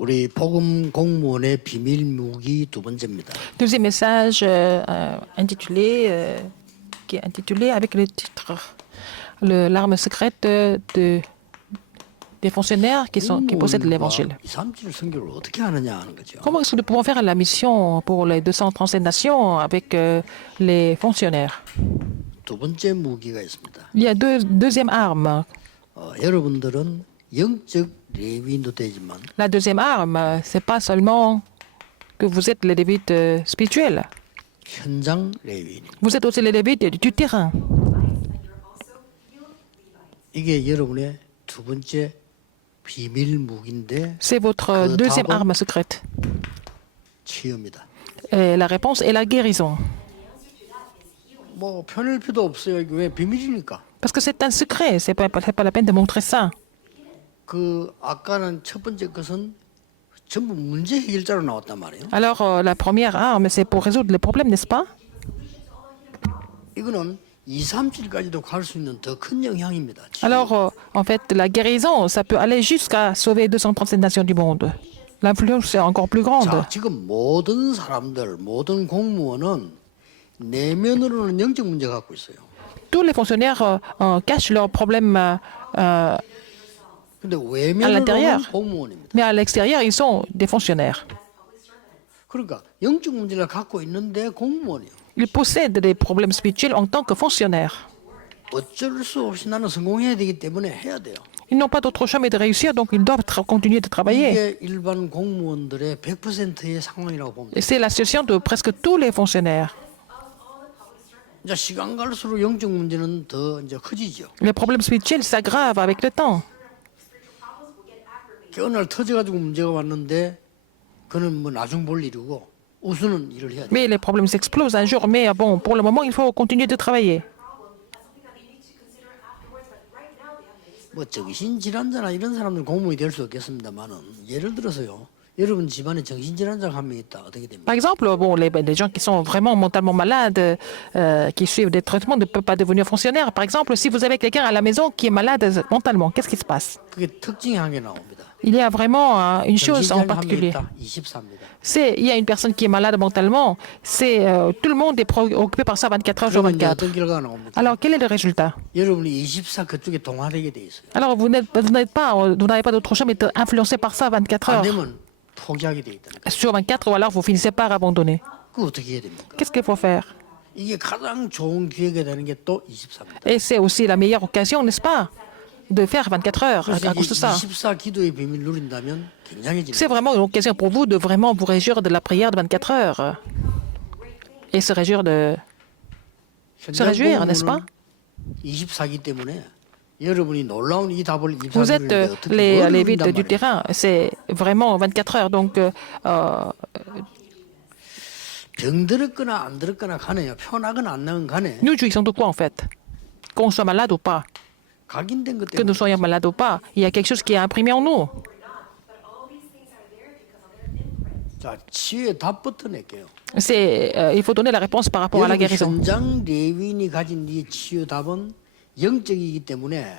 우리 복음 공무원의 비밀 무기 두 번째입니다. Deuxième message qui est intitulé avec le titre l'arme secrète des fonctionnaires qui possèdent l'évangile. 237 선교를 어떻게 하느냐 하는 거죠. Comment est-ce que nous pouvons faire la mission pour les 237 nations avec les fonctionnaires? 두 번째 무기가 있습니다. Il y a deuxième arme. 여러분들은 영적 레위인도 되지만 La deuxième arme, c'est pas seulement que vous êtes les lévites spirituels. 현장 레위인입니다. Vous êtes aussi les lévites du terrain. 이게 여러분의 두 번째 비밀 무기인데 C'est votre deuxième arme secrète. 치유입니다. Et la réponse est la guérison. 뭐 편할 필요도 없어요. 이게 왜 비밀이니까. Parce que c'est un secret, c'est pas la peine de montrer ça. 그 아까는 첫 번째 것은 전부 문제 해결자로 나왔단 말이에요. Alors, la première arme, c'est pour résoudre les problèmes, n'est-ce pas? 이거는 2, 3일까지도 갈 수 있는 더 큰 영향입니다. Alors, en fait, la guérison, ça peut aller jusqu'à sauver 237 nations du monde. L'influence est encore plus grande. 자, 지금 모든 사람들, 모든 공무원은 내면으로는 영적 문제 갖고 있어요. Tous les fonctionnaires cachent leurs problèmes, 근데 l'intérieur. 외면으로는 공무원입니다. mais à l'extérieur, ils sont des fonctionnaires. 그러니까 영적 문제를 갖고 있는데 공무원이요. Ils possèdent des problèmes spirituels en tant que fonctionnaires. 어쩔 수 없이 나는 성공해야 되기 때문에 해야 돼요. Ils n'ont pas d'autre chemin de réussir, donc ils doivent continuer de travailler. 이게 일반 공무원들의 100%의 상황이라고 봅니다. Et c'est la situation de presque tous les fonctionnaires. 이제 시간 갈수록 영적 문제는 더 이제 커지죠. Les problèmes spirituels s'aggravent avec le temps. 어느 날 터져가지고 문제가 왔는데 그는 뭐 나중 볼 일이고 우선은 일을 해야 돼. Mais les problèmes s'explosent un jour. Mais bon, pour le moment, il faut continuer de travailler. 뭐 정신질환자나 이런 사람들 공무원이 될 수 없겠습니다만은 예를 들어서요. 여러분 집안에 정신질환자가 한 명 있다. 어떻게 됩니까? Par exemple, bon, les gens qui sont vraiment mentalement malades, qui suivent des traitements, ne peuvent pas devenir fonctionnaires. Par exemple, si vous avez quelqu'un à la maison qui est malade mentalement, qu'est-ce qui se passe? 그게 특징이 한 개 나옵니다. Il y a vraiment une chose en 정신질환 한명 particulier. 있다. 24입니다. Il y a une personne qui est malade mentalement. Tout le monde est préoccupé par ça 24 heures sur 그러면 이제 24. 어떤 결과가 나옵니까? Alors, quel est le résultat? 여러분이 24 그쪽에 동화되게 돼 있어요. Alors, vous n'avez pas d'autre choix mais d'être influencé par ça 24 안 heures 되면 포기하게 돼 있다니까. sur 24 ou alors vous finissez par abandonner. 그 어떻게 해야 됩니까? Qu'est-ce qu'il faut faire? 이게 가장 좋은 기회가 되는 게 또 24입니다. Et c'est aussi la meilleure occasion, n'est-ce pas, de faire 24 heures à cause de ça. 24 기도의 비밀 누린다면 굉장해집니다. C'est vraiment une occasion pour vous de vraiment vous réjouir de la prière de 24 heures. Et se réjouir, n'est-ce pas? 24기 때문에 여러분이 놀라운 이 답을 24일 Vous êtes 누리는데 어떻게 les 뭘 lévites 누린단 du 말이에요. terrain. C'est vraiment 24 heures. Donc, 병 들었거나 안 들었거나 간에요. 표나거나 안 나건 간에 nous jouissons de quoi en fait? Qu'on soit malade ou pas, 각인된 것 que 때문에 nous soyons malades ou pas, il y a quelque chose qui est imprimé en nous. 자, 치유의 답부터 낼게요. Il faut donner la réponse par rapport à la 여러분 guérison. 현장 레위인이 가진 이 치유 답은 영적이기 때문에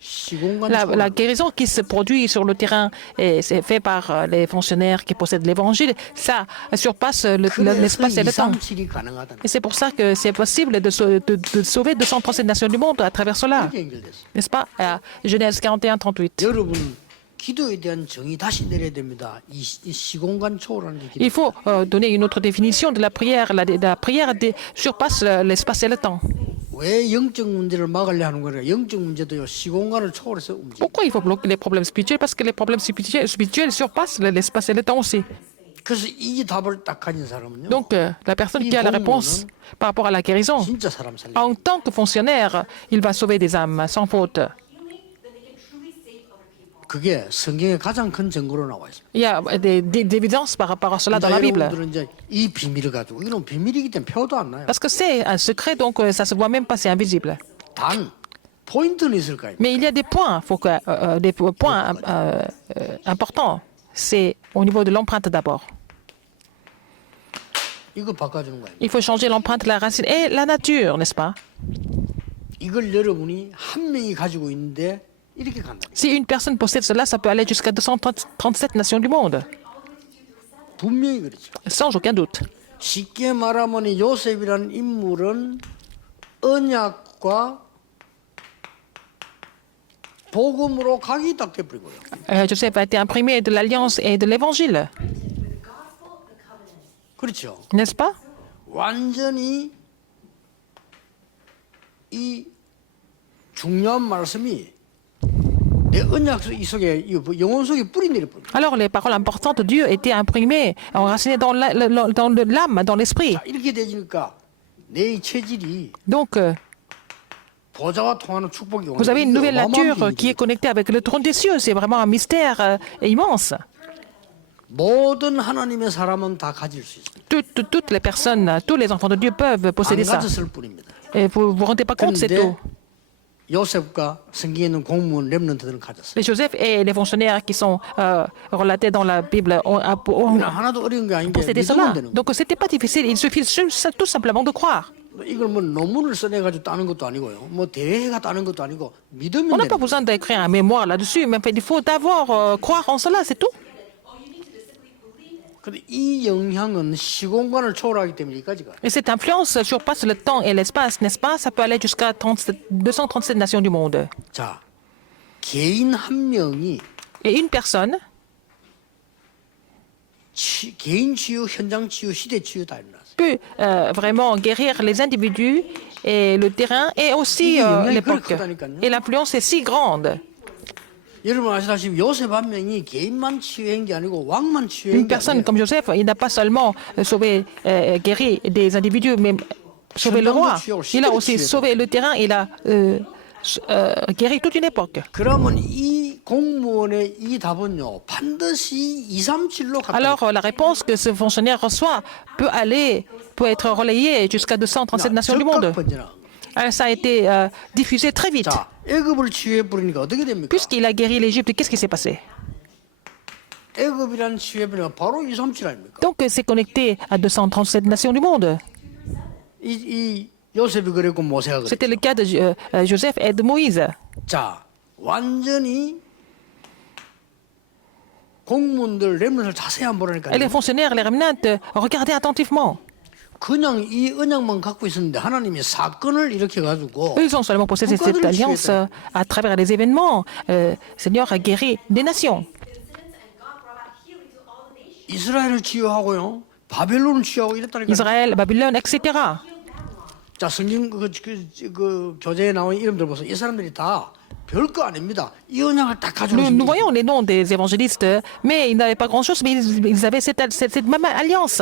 시공간 La 초월합니다. guérison qui se produit sur le terrain et c'est fait par les fonctionnaires qui possèdent l'évangile, ça surpasse l'espace et le temps. 237이 가능하다는 Et c'est pour ça que c'est possible de sauver 237 nations du monde à travers cela. 게 연결됐어요. N'est-ce pas? À Genèse 41, 38. 여러분 기도에 대한 정의 다시 내려야 됩니다. 이 시공간 초월하는 게 기도. Il faut donner une autre définition de la prière. La prière surpasse l'espace et le temps. 왜 영적 문제를 막으려 하는 거냐? 영적 문제도요 시공간을 초월해서 움직여. Pourquoi il faut bloquer les problèmes spirituels? Parce que les problèmes spirituels surpassent l'espace et le temps aussi. 그래서 이 답을 딱 가진 사람은요. Donc, la personne qui a la réponse par rapport à la guérison, 진짜 사람 살려. en tant que fonctionnaire, il va sauver des âmes sans faute. 그게 성경의 가장 큰 증거로 나와 있습니다. Il y a des évidences par rapport à cela dans la Bible. 여러분들은 이제 이 비밀을 가지고 이건 비밀이기 때문에 표도 안 나요. Parce que c'est un secret, donc ça se voit même pas, c'est invisible. 단 포인트는 있을 거예요. Mais il y a des points, des points importants. C'est au niveau de l'empreinte d'abord. 이거 바꿔주는 거예요. Il faut changer l'empreinte, la racine et la nature, n'est-ce pas? 이걸 여러분이 한 명이 가지고 있는데 이렇게 간다. Si une personne possède cela, ça peut aller jusqu'à 237 nations du monde, 분명히 그렇죠. sans aucun doute. 쉽게 말하면 이 요셉이라는 인물은 언약과 복음으로 각이 딱 돼버리고요. Joseph a été imprimé de l'Alliance et de l'Évangile, 그렇죠. n'est-ce pas? 완전히 이 중요한 말씀이 내 언약 속에 영혼 속에 뿌리 내려버려. Alors les paroles importantes de Dieu étaient imprimées, enracinées dans l'âme, dans l'esprit. 이렇게 되니까 내 체질이 Donc, 보좌와 통하는 축복이 오는 vous avez une nouvelle 어마어마한 nature qui est 일이에요. connectée avec le trône des cieux. C'est vraiment un mystère immense. 모든 하나님의 사람은 다 가질 수 있습니다. Toutes les personnes, tous les enfants de Dieu peuvent 안 posséder ça. 가졌을 뿐입니다. Et vous vous rendez pas compte, c'est tout. 그런데 요셉과 성경에 있는 공무원 렘넌트들은 가졌어요. Les Joseph et les fonctionnaires qui sont relatés dans la Bible ont 그냥 하나도 어려운 게 아닌데 possédé 믿으면 cela. 되는 거예요. Donc c'était pas difficile, il suffit tout simplement de croire. 이걸 뭐 논문을 써내가지고 따는 것도 아니고요. 뭐 대회가 따는 것도 아니고 믿으면 On n'a 되는 pas 거예요. besoin d'écrire un mémoire là-dessus, mais il faut d'abord croire en cela, c'est tout. 근데 이 영향은 시공간을 초월하기 때문에 여기까지가. Et cette influence surpasse le temps et l'espace, n'est-ce pas? Ça peut aller jusqu'à 237 nations du monde. 자, 개인 한 명이 Et une personne 개인 치유, 현장 치유, 시대 치유 다 일어났어요. peut vraiment guérir les individus et le terrain et aussi l'époque. Et l'influence est si grande. 여러분 아시다시피 요셉 한 명이 개인만 치유한 게 아니고 왕만 치유한 Une 게 personne 아니에요. comme Joseph, il n'a pas seulement sauvé, guéri des individus, mais sauvé le roi. Il a aussi sauvé le terrain, il a guéri toute une époque. 그러면 이 공무원의 이 답은요 반드시 237로 갔다. Alors, la réponse que ce fonctionnaire reçoit peut être relayée jusqu'à 237 nations du monde. Ça a été diffusé très vite. 자, 애굽을 치유해 버리니까 어떻게 됩니까? Puisqu'il a guéri l'Égypte, qu'est-ce qui s'est passé? 애굽이란 치유해 버리니까 바로 237 아닙니까? Donc, c'est connecté à 237 nations du monde. 이 요셉이 그랬고 모세가 C'était le 그랬죠. cas de Joseph et de Moïse. 자, 완전히 공무원들 렘넌트를 자세히 안 보라니까. Et les fonctionnaires, les remnantes, regardez attentivement. 그냥 이 언약만 갖고 있었는데 하나님이 사건을 일으켜 가지고 Eux, ils ont seulement possédé cette alliance à travers les événements. Seigneur a guéri des nations. 이스라엘을 치유하고요, 바벨론을 치유하고 이랬다니까. Israël, Babylone, etc. 자, 성경 그 교재에 나온 이름들 보세요. 이 사람들이 다 별거 아닙니다. 이 언약을 딱 가지고 Nous voyons les noms des évangélistes, mais ils n'avaient pas grand-chose, mais ils avaient cette même alliance.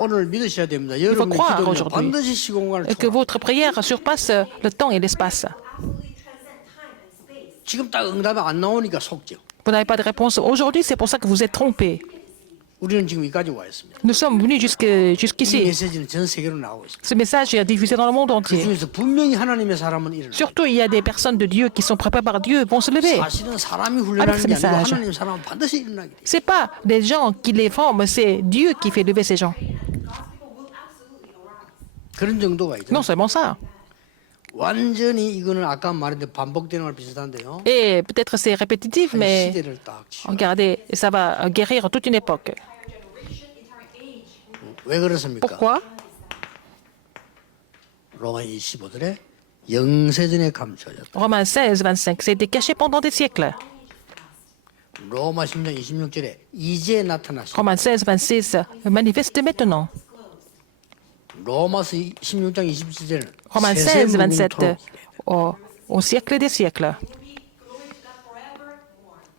오늘 믿으셔야 됩니다. faut 여러분의 croire 기도는 aujourd'hui. 반드시 시공간을 Que 초월합니다. votre prière surpasse le temps et l'espace. 지금 딱 응답이 안 나오니까 속죠. Vous n'avez pas de réponse aujourd'hui, c'est pour ça que vous êtes trompés. 우리는 지금 여기까지 와 있습니다. Nous sommes venus 이 jusqu'ici. 메시지는 전 세계로 나오고 있습니다. Ce message est diffusé dans le monde 그 entier. 중에서 분명히 하나님의 사람은 일어나. Surtout, il y a des personnes de Dieu qui sont préparées par Dieu vont se lever. 사실은 사람이 훈련하는 게 아니고 message. 하나님 사람은 반드시 일어나게 돼. C'est pas des gens qui les forment, c'est Dieu qui fait lever ces gens. 그런 정도가 있죠. Non seulement ça. 완전히 이거는 아까 말했는데 반복되는 걸 비슷한데요. Et peut-être c'est répétitif, 한 mais 시대를 딱 치유. regardez, ça va guérir toute une époque. 왜 그렇습니까? Pourquoi? 로마 25절에 영세전에 감춰졌다. Romains 16, 25, ça a été caché pendant des siècles. 로마 10장 26절에 이제 나타나시. Romains 16, 26, manifeste maintenant. 로마서 16장 27절에는 Romains 16, 27, au siècle des siècles.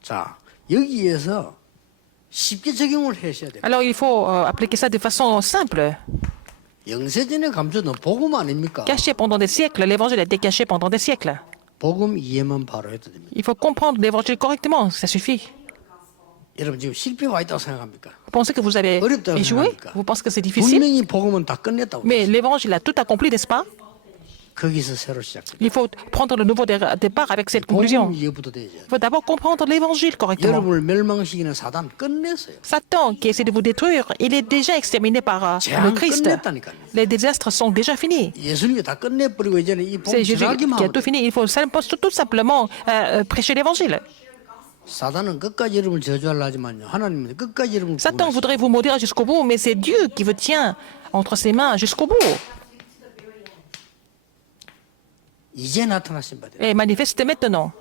자, 여기에서 쉽게 적용을 하셔야 돼요. Alors il faut appliquer ça de façon simple. 영세전에 감춰는 복음 아닙니까? Caché pendant des siècles, l'évangile a été caché pendant des siècles. 복음 이해만 바로 해도 됩니다. Il faut comprendre l'évangile correctement, ça suffit. 여러분 지금 실패 와 있다고 생각합니까? Vous pensez que vous avez échoué? Vous pensez que c'est difficile? 분명히 복음은 다 끝냈다고. Mais l'évangile a tout accompli, n'est-ce pas? 거기서 새로 시작됩니다. Il faut prendre le nouveau départ avec cette conclusion. 복음 이해부터 되죠. Il faut d'abord comprendre l'évangile correctement. 여러분을 멸망시키는 사단 끝냈어요. Satan, qui essaie de vous détruire, il est déjà exterminé par le 재앙 Christ. 끝냈다니까요. Les désastres sont déjà finis. 예수님이 다 끝내버리고 이제는 이 복음 C'est Jésus 전하기만 qui a 하면 tout 돼요. fini. Il faut tout simplement prêcher l'évangile. 사단은 끝까지 여러분을 저주하려 하지만요. 하나님은 끝까지 여러분을 Satan 구원하시고 voudrait vous maudire jusqu'au bout, mais c'est Dieu qui vous tient entre ses mains jusqu'au bout 이제 나타나신 바대로 et manifeste maintenant.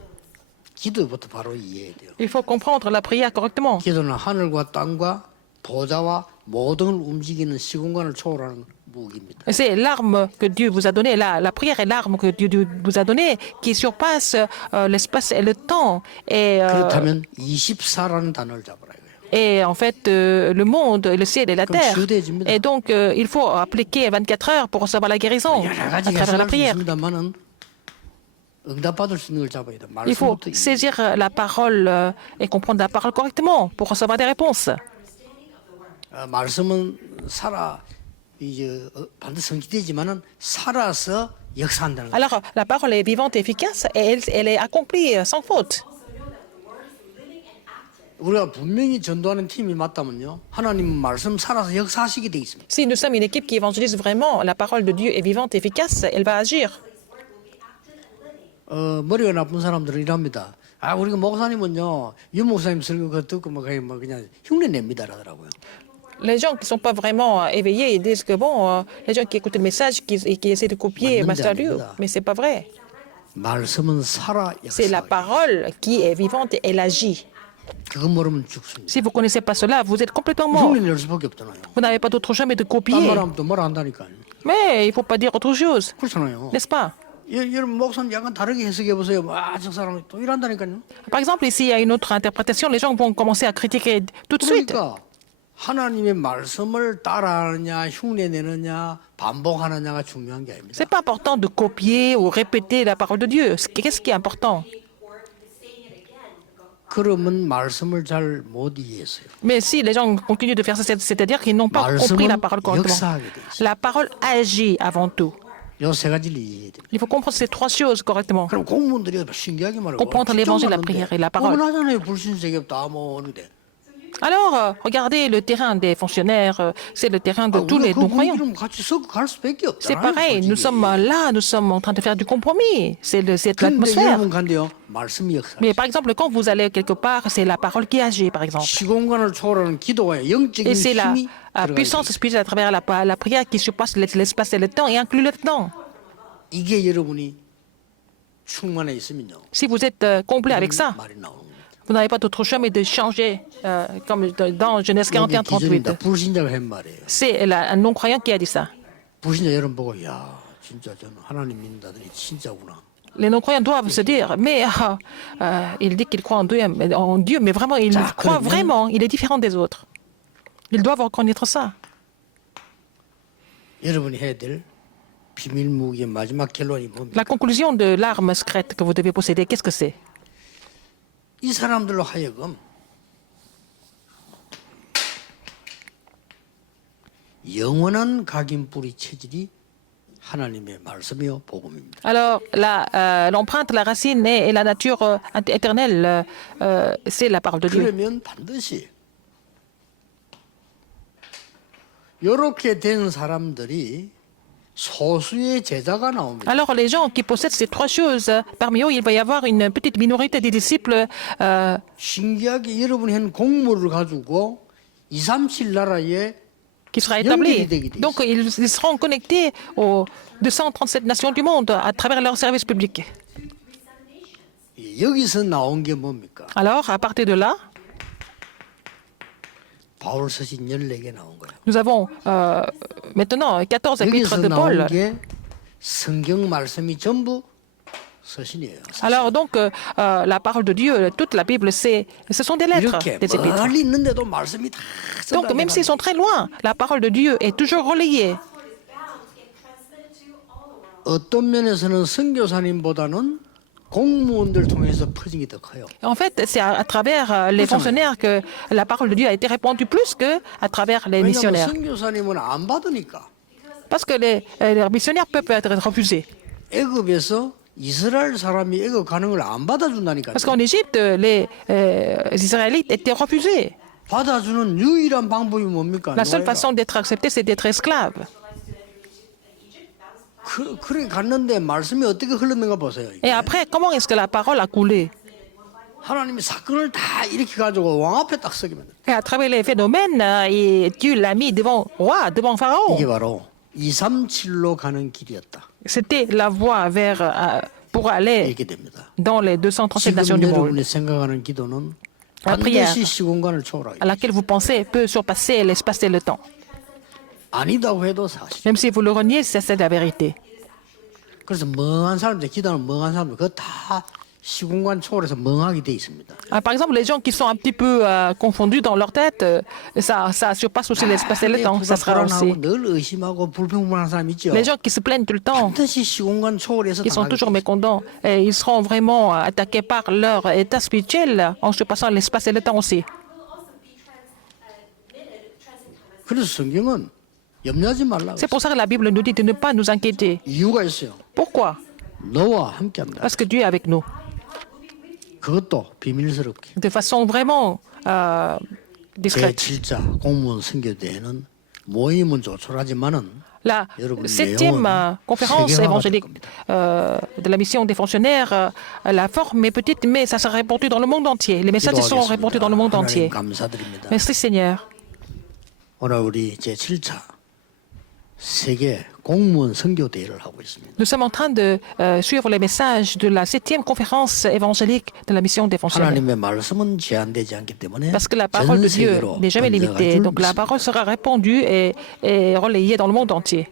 기도부터 바로 이해해야 돼요. Il faut comprendre la prière correctement. 기도는 하늘과 땅과 보좌와 모든 걸 움직이는 시공간을 초월하는 무기입니다. C'est l'arme que Dieu vous a donnée. La prière est l'arme que Dieu vous a donnée qui surpasse l'espace et le temps. 그렇다면 24라는 단어를 잡으라 이거예요. Et en fait, le monde, le ciel et la terre. Et donc, il faut appliquer 24 heures pour recevoir la guérison 여러 à 가지 travers la 해석할 수 prière. 있습니다만은 응답받을 수 있는 걸 잡아야 돼. Il faut 말씀부터 saisir la parole et comprendre la parole correctement pour recevoir des réponses. 말씀은 반드시 성취되지만은 살아서 역사한다는 거예요. Alors, la parole est vivante et efficace et elle est accomplie sans faute. 우리가 분명히 전도하는 팀이 맞다면요. 하나님은 말씀 살아서 역사하시게 돼 있습니다. Si nous sommes une équipe qui évangélise vraiment, la parole de Dieu est vivante et efficace, elle va agir. 머리가 나쁜 사람들은 이랍니다. 우리가 목사님은요. 윤 목사님 설교 그거 듣고 그냥 흉내 냅니다 라더라고요. Les gens qui ne sont pas vraiment éveillés, ils disent que bon, les gens qui écoutent le message et qui essaient de copier Master Liu, mais c'est pas vrai. 말씀은 살아 C'est la 역사. parole qui est vivante et elle agit. 그거 모르면 죽습니다. Si vous ne connaissez pas cela, vous êtes complètement mort. 흉내 낼 수밖에 없잖아요. Vous n'avez pas d'autre chemin de 딴 copier. 말하면 또 뭐라 한다니까요. Mais il ne faut pas dire autre chose, 그렇잖아요. n'est-ce pas? 여러분 목사님 약간 다르게 해석해 보세요. 저 사람 또 이란다니까요. Par exemple, ici, il y a une autre interprétation, les gens vont commencer à critiquer tout de suite. 그러니까 하나님의 말씀을 따라하느냐 흉내 내느냐 반복하느냐가 중요한 게 아닙니다. C'est pas important de copier ou répéter la parole de Dieu. Qu'est-ce qui est important? 그러면 말씀을 잘 못 이해했어요. Mais si les gens continuent de faire ça, c'est-à-dire qu'ils n'ont pas compris la parole correctement. 역사하게 돼 있어요. La parole agit avant tout. 요 세 가지를 이해해야 됩니다. Il faut comprendre ces trois choses correctement. 그럼 공무원들이 신기하게 말하고 Comprendre l'évangile, la prière et la parole. 하잖아요. 불신세계다 뭐 어느 데. Alors, regardez le terrain des fonctionnaires, c'est le terrain de tous les non-croyants. 우리가 같이 섞어 갈 수밖에 C'est 없잖아요. pareil, nous sommes là, nous sommes en train de faire du compromis. C'est 근데 l'atmosphère. 여러분 간데요. 말씀이 역사. Mais par exemple, quand vous allez quelque part, c'est la parole qui agit, par exemple. 시공간을 초월하는 기도와 영적인 Et c'est la 힘이 들어가 puissance 있어요. spirituelle à travers la prière qui surpasse l'espace et le temps et inclut le temps. 이게 여러분이 충만해 있으면요. Si vous êtes complet avec ça, 말이 나오는 겁니다. vous n'avez pas d'autre choix mais de changer, comme dans Genèse 이게 41, 38. 기준입니다. 불신자가 한 말이에요. C'est un non-croyant qui a dit ça. 불신자 여러분 보고 야 진짜 저는 하나님 믿는다더니 진짜구나. Les non-croyants doivent se dire, mais il dit qu'il croit en Dieu, mais vraiment, il croit vraiment, il est différent des autres. Ils doivent reconnaître ça. 여러분이 해야 될 비밀 무기의 마지막 결론이 뭡니까? La conclusion de l'arme secrète que vous devez posséder, qu'est-ce que c'est? 이 사람들로 하여금 영원한 각인뿌리 체질이 하나님의 말씀이요 복음입니다. Alors, l'empreinte, la racine et la nature éternelle, c'est la parole de Dieu. 그러면 반드시 이렇게 된 사람들이 소수의 제자가 나옵니다. Alors, les gens qui possèdent ces trois choses, parmi eux, il va y avoir une petite minorité des disciples 신기하게 여러분이 한 공물을 가지고 2, 3, 7 나라에 qui sera établi. Donc, ils seront connectés aux 237 nations du monde à travers leurs services publics. 여기서 나온 게 뭡니까? Alors, à partir de là, 바울 서신 14개 나온 거예요. nous avons maintenant 14 épîtres 여기서 de Paul. 나온 게 성경 말씀이 전부 서신이에요. Alors, donc, la parole de Dieu, toute la Bible, ce sont des lettres, 이렇게 des épîtres. 멀리 있는데도 말씀이 다 Donc, même s'ils 쏟아내가 sont très loin, la parole de Dieu est toujours relayée. 어떤 면에서는 선교사님보다는 공무원들 통해서 퍼진 게 더 커요. En fait, c'est à travers les fonctionnaires que la parole de Dieu a été répandue plus qu'à travers les 왜냐하면 missionnaires. 선교사님은 안 받으니까. Parce que les missionnaires peuvent être refusés. 애굽에서 이스라엘 사람이 애굽 가는 걸 안 받아준다니까요. Parce qu'en Égypte, les Israélites étaient refusés. 받아주는 유일한 방법이 뭡니까? La seule 노예가. façon d'être accepté, c'est d'être esclave. 그렇게 갔는데 말씀이 어떻게 흘렀는가 보세요. Et après, comment est-ce que la parole a coulé? 하나님이 사건을 다 이렇게 가지고 왕 앞에 딱 서기만 돼요. Et à travers les phénomènes, et Dieu l'a mis devant roi, devant Pharaon. 이게 바로 237로 가는 길이었다. C'était la voie vers, pour aller 이렇게 됩니다. dans les 237 nations 지금 du monde. 여러분이 생각하는 기도는 La prière 반드시 시공간을 초월하기. à laquelle vous pensez peut surpasser l'espace et le temps. 아니다고 해도 사실. Même si vous le reniez, c'est la vérité. 그래서 멍한 사람들, 기도하는 멍한 사람들, 그거 다 시공간 초월해서 멍하게 돼 있습니다. Par exemple, les gens qui sont un petit peu confondus dans leur tête, ça surpasse aussi l'espace et le temps. Ça sera aussi. 불안하고 늘 의심하고 불평불안한 사람 있죠. Les gens qui se plaignent tout le temps, 반드시 시공간 초월해서 qui sont 당하게 toujours 돼 있어요. mécontents, et ils seront vraiment attaqués par leur état spirituel en surpassant l'espace et le temps aussi. 그래서 성경은 염려하지 말라고. C'est pour ça que la Bible nous dit de ne pas nous inquiéter. 이유가 있어요. Pourquoi? 너와 함께한다. Parce que Dieu est avec nous. 그것도 비밀스럽게. De façon vraiment discrète. 제7자 공무원 선교대회는 모임은 조촐하지만은 La 여러분, 7e 내용은 conférence 세계화가 évangélique 될 겁니다. de la mission des fonctionnaires, la forme est petite, mais ça sera répandu dans le monde entier. Les messages seront répandus dans le monde 하나님 entier. 감사드립니다. Merci Seigneur. 오늘 우리 제7차 세계 공무원 선교대회를 하고 있습니다. Nous sommes en train de suivre les messages de la 7e conférence évangélique de la mission des fonctionnaires. 하나님의 말씀은 제한되지 않기 때문에 Parce que la parole 전 de Dieu 세계로 n'est jamais 번져갈 limitée. 줄 Donc la 믿습니다. parole sera répandue et relayée dans le monde entier.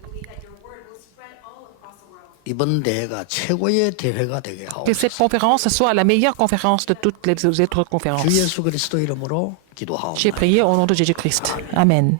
이번 대회가 최고의 대회가 되게 하옵소서. Que cette conférence soit la meilleure conférence de toutes les autres conférences. 주 예수 그리스도 이름으로 J'ai 기도하옵나이다. prié au nom de Jésus-Christ. Amen.